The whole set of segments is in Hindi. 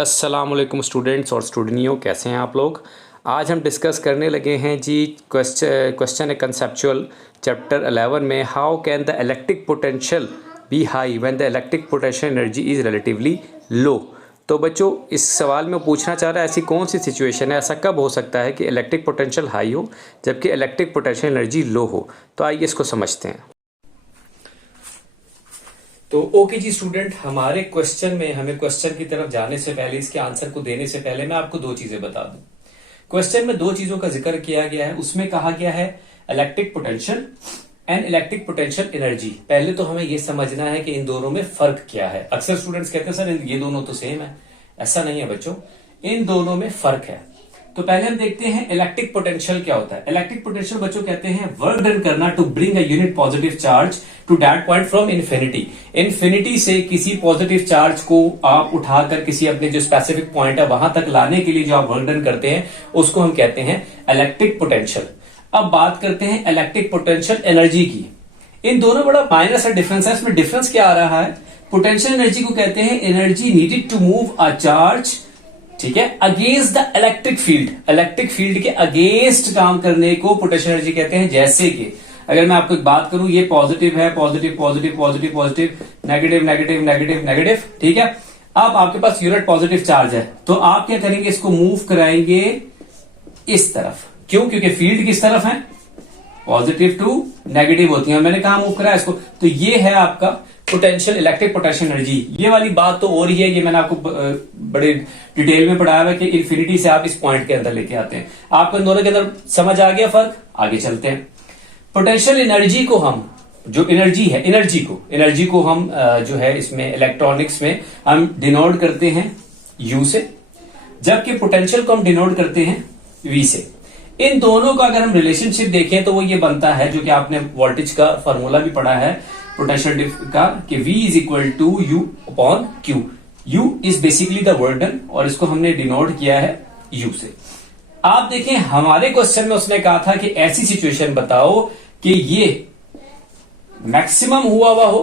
अस्सलामुअलैकुम स्टूडेंट्स और स्टूडेंटियों, कैसे हैं आप लोग। आज हम डिस्कस करने लगे हैं जी क्वेश्चन ए कंसेप्चुअल चैप्टर 11 में how can the electric potential be high when the electric potential energy is relatively low. तो बच्चों, इस सवाल में पूछना चाह रहा है ऐसी कौन सी सिचुएशन है, ऐसा कब हो सकता है कि इलेक्ट्रिक पोटेंशियल हाई हो जबकि इलेक्ट्रिक पोटेंशियल एनर्जी लो हो। तो आइए इसको समझते हैं। तो ओके जी स्टूडेंट, हमारे क्वेश्चन में हमें क्वेश्चन की तरफ जाने से पहले, इसके आंसर को देने से पहले मैं आपको दो चीजें बता दूं। क्वेश्चन में दो चीजों का जिक्र किया गया है। उसमें कहा गया है electric potential and electric potential energy. पहले तो हमें यह समझना है कि इन दोनों में फर्क क्या है। अक्सर स्टूडेंट्स कहते हैं सर ये दोनों तो सेम है। ऐसा नहीं है बच्चों, इन दोनों में फर्क है। तो पहले हम देखते हैं इलेक्ट्रिक पोटेंशियल क्या होता है। इलेक्ट्रिक पोटेंशियल बच्चों कहते हैं वर्क डन करना to bring a unit positive charge to that point from infinity. Infinity से किसी पॉजिटिव चार्ज को आप उठाकर किसी अपने जो स्पेसिफिक पॉइंट है वहां तक लाने के लिए जो आप वर्क डन करते हैं उसको हम कहते हैं इलेक्ट्रिक पोटेंशियल। अब बात करते हैं इलेक्ट्रिक पोटेंशियल एनर्जी की। इन दोनों बड़ा माइनर सा डिफरेंस है। इसमें डिफरेंस क्या आ रहा है, पोटेंशियल एनर्जी को कहते हैं energy needed to move a charge, ठीक है, against the electric field. Electric field के अगेंस्ट काम करने को पोटेंशियल एनर्जी कहते हैं। जैसे कि अगर मैं आपको एक बात करूं, ये पॉजिटिव है, positive positive positive positive, negative negative negative negative, ठीक है। अब आपके पास यूनिट पॉजिटिव चार्ज है तो आप क्या करेंगे, इसको मूव कराएंगे इस तरफ। क्यों? क्योंकि फील्ड किस तरफ है, पॉजिटिव टू नेगेटिव होती है। मैंने कहा मूव करा इसको, तो ये है आपका पोटेंशियल, इलेक्ट्रिक पोटेंशियल एनर्जी। ये वाली बात तो और ही है, ये मैंने आपको बड़े डिटेल में पढ़ाया है कि इन्फिनिटी से आप इस पॉइंट के अंदर लेके आते हैं। आपको इन दोनों के अंदर समझ आ गया फर्क। आगे चलते हैं। पोटेंशियल एनर्जी को हम, जो एनर्जी है, एनर्जी को हम जो है इसमें इलेक्ट्रॉनिक्स में हम डिनोट करते हैं यू से, जबकि पोटेंशियल को हम डिनोट करते हैं वी से। इन दोनों का अगर हम रिलेशनशिप देखें तो वो ये बनता है, जो कि आपने वोल्टेज का फॉर्मूला भी पढ़ा है पोटेंशियल का, कि V is equal to U upon Q. U is basically the work done और इसको हमने डिनोट किया है U से। आप देखें हमारे क्वेश्चन में उसने कहा था कि ऐसी सिचुएशन बताओ कि ये मैक्सिमम हुआ हुआ हो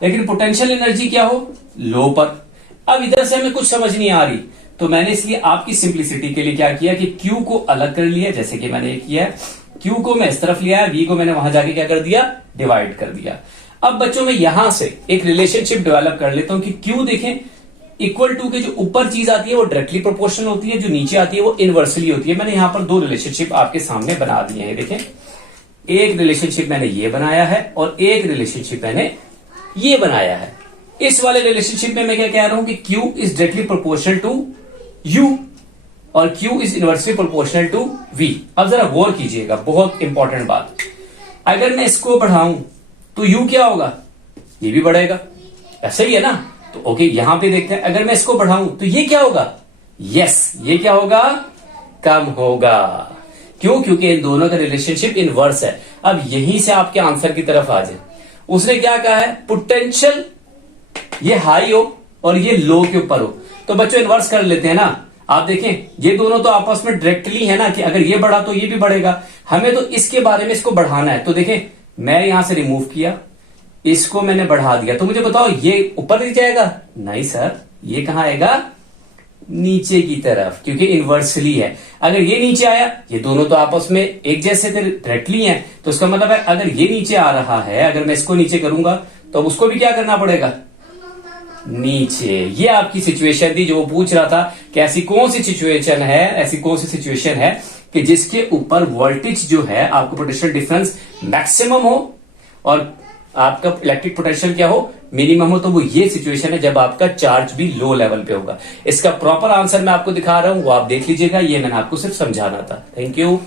लेकिन पोटेंशियल एनर्जी क्या हो, लो पर। अब इधर से हमें कुछ समझ नहीं आ रही, तो मैंने इसलिए आपकी सिंप्लिसिटी के लिए क्या किया कि Q को अलग कर लिया, जैसे कि मैंने ये किया है। Q को मैं इस तरफ लिया है, V को मैंने वहां जाके क्या कर दिया, डिवाइड कर दिया। अब बच्चों में यहां से एक रिलेशनशिप डेवलप कर लेता हूं कि Q देखें इक्वल टू के जो ऊपर चीज आती है वो डायरेक्टली प्रोपोर्शनल होती है, जो नीचे आती है वो इनवर्सली होती है। मैंने यहां पर दो रिलेशनशिप आपके सामने बना दिए हैं। देखें, एक रिलेशनशिप मैंने ये बनाया है और एक रिलेशनशिप मैंने ये बनाया है। इस वाले रिलेशनशिप में मैं क्या कह रहा हूं कि Q is directly proportional to U और Q is inversely proportional to V। अब जरा गौर कीजिएगा, बहुत इंपॉर्टेंट बात। अगर मैं इसको बढ़ाऊं तो U क्या होगा, ये भी बढ़ेगा, ऐसा ही है ना। तो ओके, यहां पे देखते हैं, अगर मैं इसको बढ़ाऊं तो ये क्या होगा, यस, ये क्या होगा, कम होगा। क्यों? क्योंकि इन दोनों का रिलेशनशिप इनवर्स है। अब यहीं से आपके आंसर की तरफ आ जाए। उसने क्या कहा है, पोटेंशियल ये हाई हो और ये लो के ऊपर हो। तो बच्चों इनवर्स कर लेते हैं ना। आप देखें ये दोनों तो आपस में डायरेक्टली है ना, कि अगर ये बढ़ा तो ये भी बढ़ेगा। हमें तो इसके बारे में इसको बढ़ाना है। तो देखें, मैं यहां से रिमूव किया, इसको मैंने बढ़ा दिया, तो मुझे बताओ ये ऊपर नहीं जाएगा? नहीं सर, ये कहां आएगा, नीचे की तरफ, क्योंकि इनवर्सली है। अगर ये नीचे आया, ये दोनों तो आपस में एक जैसे डायरेक्टली हैं, तो इसका मतलब है अगर ये नीचे आ रहा है, अगर मैं इसको नीचे करूंगा तो उसको भी क्या करना पड़ेगा, नीचे। ये आपकी सिचुएशन थी जो वो पूछ रहा था कि ऐसी कौन सी सिचुएशन है कि जिसके ऊपर वोल्टेज जो है, आपको पोटेंशियल डिफरेंस मैक्सिमम हो और आपका इलेक्ट्रिक पोटेंशियल क्या हो, मिनिमम हो। तो वो ये सिचुएशन है जब आपका चार्ज भी लो लेवल पे होगा। इसका प्रॉपर आंसर मैं आपको दिखा रहा हूं, वो आप देख लीजिएगा। ये मैंने आपको सिर्फ समझाना था। Thank you.